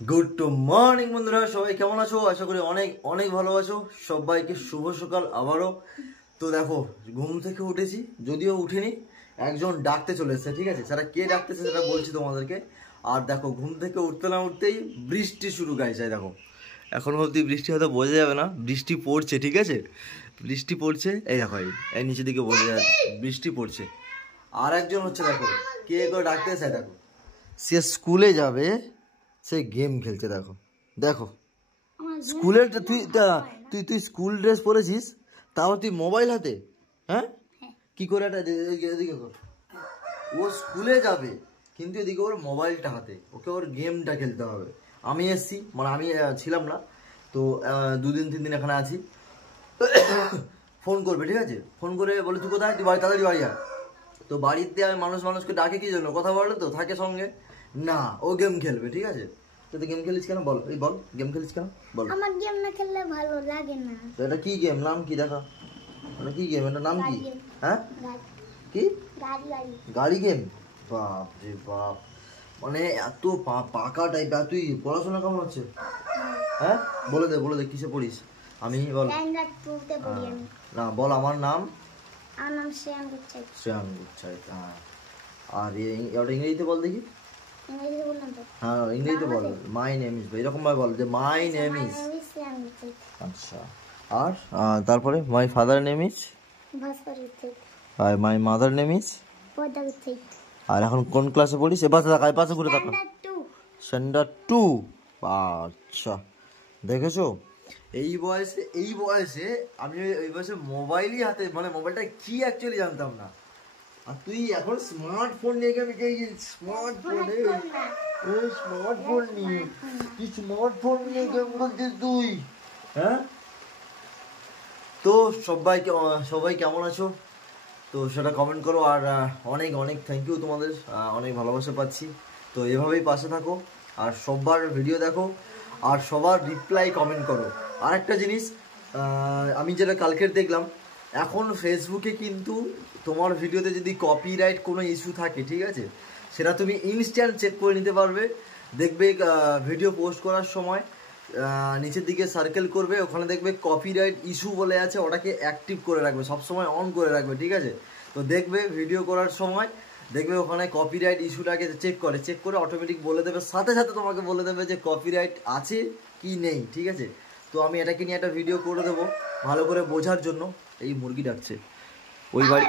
Good morning বন্ধুরা, সবাই কেমন আছো? আশা করি অনেক অনেক ভালো আছো। সবাইকে শুভ সকাল আবারও। তো দেখো, ঘুম থেকে উঠেছি, যদিও উঠিনি, একজন ডাকতে চলে এসেছে, ঠিক আছে? সেটা কে ডাকতেছে সেটা বলছি তোমাদেরকে। আর দেখো, ঘুম থেকে উঠতে না উঠতেই বৃষ্টি শুরু গাইছে। দেখো, এখন অবধি বৃষ্টি হয়তো বোঝা যাবে না, বৃষ্টি পড়ছে, ঠিক আছে? বৃষ্টি পড়ছে, এই দেখো, এই নিচের দিকে বোঝা যাচ্ছে বৃষ্টি পড়ছে। আর একজন হচ্ছে, দেখো কে করে ডাকতেছে, দেখো সে স্কুলে যাবে, সে গেম খেলছে। দেখো দেখো, স্কুলের তুই তুই তুই স্কুল ড্রেস পরেছিস, তাও তুই মোবাইল হাতে? হ্যাঁ, কি করে একটা এদিকে কর। ও স্কুলে যাবে কিন্তু এদিকে ওর মোবাইলটা হাতে, ওকে ওর গেমটা খেলতে হবে। আমি এসছি, মানে আমি ছিলাম না তো, 2-3 দিন এখানে আছি। ফোন করবে, ঠিক আছে? ফোন করে বলে তুই কোথায়, তুই বাড়ি, তাড়াতাড়ি বাড়ি আয়। তো বাড়িতে আমি মানুষকে ডাকে কি জন্য? কথা বলে তো, থাকে সঙ্গে না, ও গেম খেলবে, ঠিক আছে? তুই গেম খেলিস কেন বল? এই বল, গেম খেলিস কেন বল? আমার গেম না খেললে ভালো লাগে না। তো এটা কি গেম, নাম কি দেখা? এটা কি গেম, এটা নাম কি? হ্যাঁ, কি গাড়ি গেম? বাপ রে বাপ, মানে এত পাকা টাইপ। আর তুই পড়াশোনা কেমন হচ্ছে? হ্যাঁ, বলে দে কিসে পড়িস? আমি বল না, বল আমার নাম শ্রেয়ান গুচ্ছাই। শ্রেয়ান গুচ্ছাই, হ্যাঁ। আর ওটা ইংরেজিতে বল দেখি। হ্যাঁ, ইংরেজিতে বল, মাই নেম ইজ, এরকম ভাবে বল যে মাই নেম ইজ। আচ্ছা, আর তারপরে মাই ফাদার নেম ইজ, আর মাই মাদার নেম ইজ। আর এখন কোন ক্লাসে পড়িস? এ পাশে তাকা, পাশে ঘুরে তাকা। স্ট্যান্ডার্ড 2। আচ্ছা, দেখেছো, এই বয়সে আমি এই বয়সে মোবাইলই হাতে, মানে মোবাইলটা কি অ্যাকচুয়ালি জানতাম না। আর তুই এখন স্মার্টফোন নিয়ে গেলি, স্মার্টফোন নিয়ে তুই স্মার্টফোন নিয়ে গেম খেলছিস তুই, হ্যাঁ? তো সবাই কেমন আছো? তো সেটা কমেন্ট করো। আর অনেক অনেক থ্যাংক ইউ তোমাদের, অনেক ভালোবাসা পাচ্ছি। তো এভাবেই পাশে থাকো, আর সবার ভিডিও দেখো, আর সবার রিপ্লাই কমেন্ট করো। আর একটা জিনিস, আমি যেটা কালকের দেখলাম, এখন ফেসবুকে কিন্তু তোমার ভিডিওতে যদি কপিরাইট কোনো ইস্যু থাকে, ঠিক আছে, সেটা তুমি ইনস্ট্যান্ট চেক করে নিতে পারবে। দেখবে ভিডিও পোস্ট করার সময় নিচের দিকে সার্কেল করবে, ওখানে দেখবে কপিরাইট ইস্যু বলে আছে, ওটাকে অ্যাক্টিভ করে রাখবে, সবসময় অন করে রাখবে, ঠিক আছে? তো দেখবে ভিডিও করার সময় দেখবে ওখানে কপিরাইট ইস্যুটাকে চেক করে অটোমেটিক বলে দেবে, সাথে সাথে তোমাকে বলে দেবে যে কপিরাইট আছে কি নেই, ঠিক আছে? তো আমি এটাকে নিয়ে একটা ভিডিও করে দেবো ভালো করে বোঝার জন্য। এই মুরগি ডাকছে ওই বাড়ি।